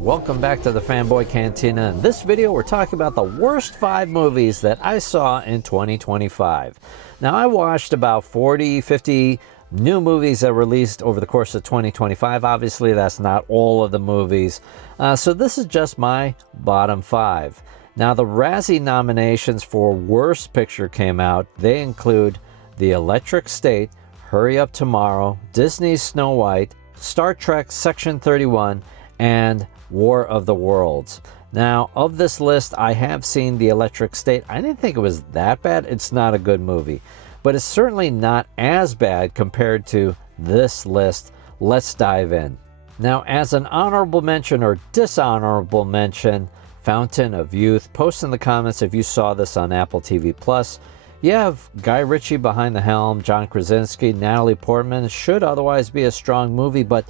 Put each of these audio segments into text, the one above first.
Welcome back to the Fanboy Cantina. In this video, we're talking about the worst 5 movies that I saw in 2025. Now, I watched about 40, 50 new movies that were released over the course of 2025. Obviously, that's not all of the movies. So this is just my bottom 5. Now, the Razzie nominations for Worst Picture came out. They include The Electric State, Hurry Up Tomorrow, Disney's Snow White, Star Trek Section 31, and War of the Worlds. Now, of this list, I have seen The Electric State. I didn't think it was that bad. It's not a good movie, but it's certainly not as bad compared to this list. Let's dive in. Now, as an honorable mention or dishonorable mention, Fountain of Youth. Post in the comments if you saw this on Apple TV Plus. You have Guy Ritchie behind the helm, John Krasinski, Natalie Portman. It should otherwise be a strong movie, but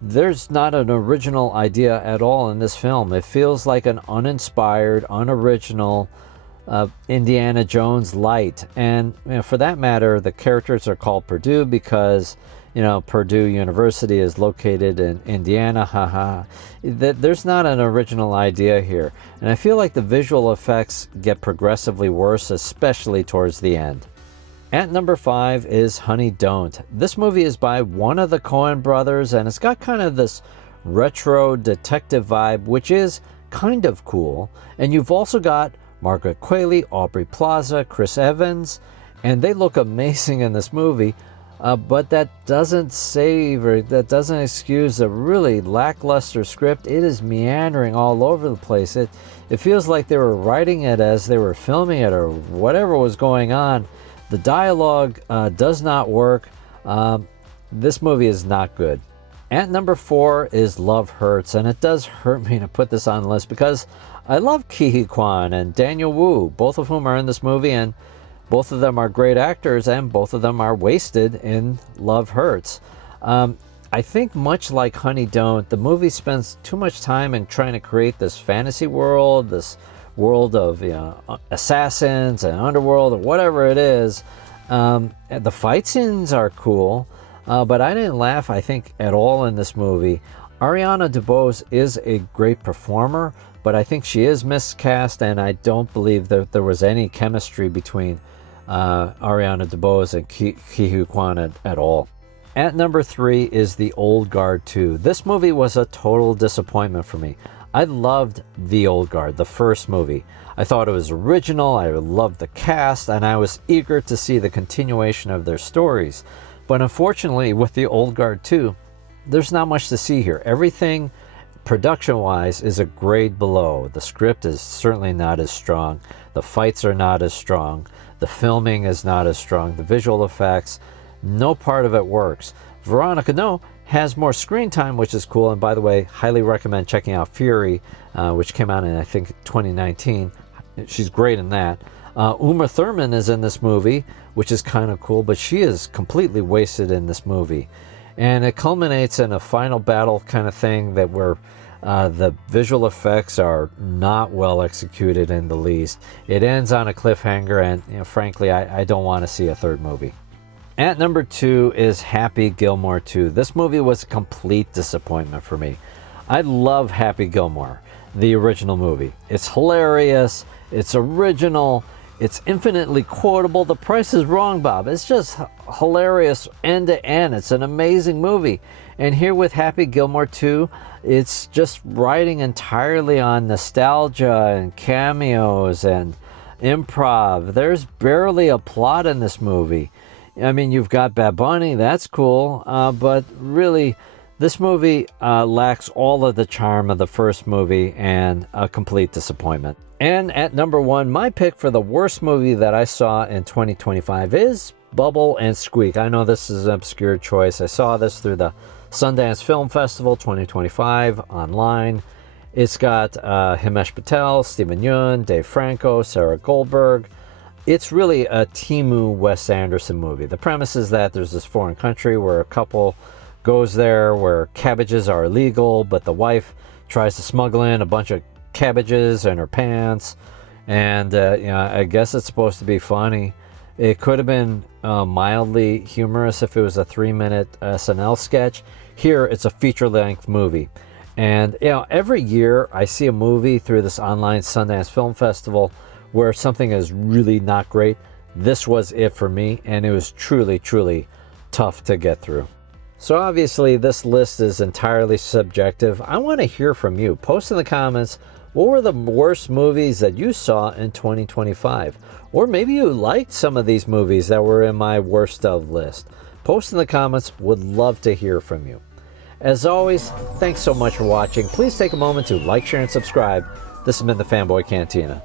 there's not an original idea at all in this film. It feels like an uninspired, unoriginal Indiana Jones light. And for that matter, the characters are called Purdue because, Purdue University is located in Indiana. Haha. There's not an original idea here. And I feel like the visual effects get progressively worse, especially towards the end. At number 5 is Honey Don't. This movie is by one of the Coen brothers, and it's got kind of this retro detective vibe, which is kind of cool. And you've also got Margaret Qualley, Aubrey Plaza, Chris Evans, and they look amazing in this movie. But that doesn't excuse the really lackluster script. It is meandering all over the place. It feels like they were writing it as they were filming it or whatever was going on. The dialogue does not work. This movie is not good. At number 4 is Love Hurts, and it does hurt me to put this on the list because I love Ke Huy Quan and Daniel Wu, both of whom are in this movie, and both of them are great actors, and both of them are wasted in Love Hurts. I think much like Honey Don't, the movie spends too much time in trying to create this fantasy world, this world of assassins and underworld or whatever it is. The fight scenes are cool, but I didn't laugh, I think, at all in this movie. Ariana DeBose is a great performer, but I think she is miscast, and I don't believe that there was any chemistry between Ariana DeBose and Ke Huy Quan at all. At number 3 is The Old Guard 2. This movie was a total disappointment for me. I loved The Old Guard, the first movie. I thought it was original, I loved the cast, and I was eager to see the continuation of their stories. But unfortunately, with The Old Guard 2, there's not much to see here. Everything, production-wise, is a grade below. The script is certainly not as strong. The fights are not as strong. The filming is not as strong. The visual effects, no part of it works. Veronica No has more screen time, which is cool. And by the way, highly recommend checking out Fury, which came out in, I think, 2019. She's great in that. Uma Thurman is in this movie, which is kind of cool, but she is completely wasted in this movie. And it culminates in a final battle kind of thing that where the visual effects are not well executed in the least. It ends on a cliffhanger, and frankly, I don't want to see a third movie. At number 2 is Happy Gilmore 2. This movie was a complete disappointment for me. I love Happy Gilmore, the original movie. It's hilarious, it's original, it's infinitely quotable. The Price is Wrong, Bob. It's just hilarious end to end. It's an amazing movie. And here with Happy Gilmore 2, it's just riding entirely on nostalgia and cameos and improv. There's barely a plot in this movie. I mean, you've got Bad Bunny, that's cool, but really, this movie lacks all of the charm of the first movie and a complete disappointment. And at number 1, my pick for the worst movie that I saw in 2025 is Bubble and Squeak. I know this is an obscure choice. I saw this through the Sundance Film Festival 2025 online. It's got Himesh Patel, Stephen Yeun, Dave Franco, Sarah Goldberg. It's really a Timu Wes Anderson movie. The premise is that there's this foreign country where a couple goes there where cabbages are illegal, but the wife tries to smuggle in a bunch of cabbages in her pants. And, I guess it's supposed to be funny. It could have been mildly humorous if it was a 3-minute SNL sketch. Here, it's a feature-length movie. And, every year I see a movie through this online Sundance Film Festival where something is really not great. This was it for me, and it was truly, truly tough to get through. So obviously this list is entirely subjective. I want to hear from you. Post in the comments, what were the worst movies that you saw in 2025? Or maybe you liked some of these movies that were in my worst of list. Post in the comments. Would love to hear from you. As always, thanks so much for watching. Please take a moment to like, share, and subscribe. This has been the Fanboy Cantina.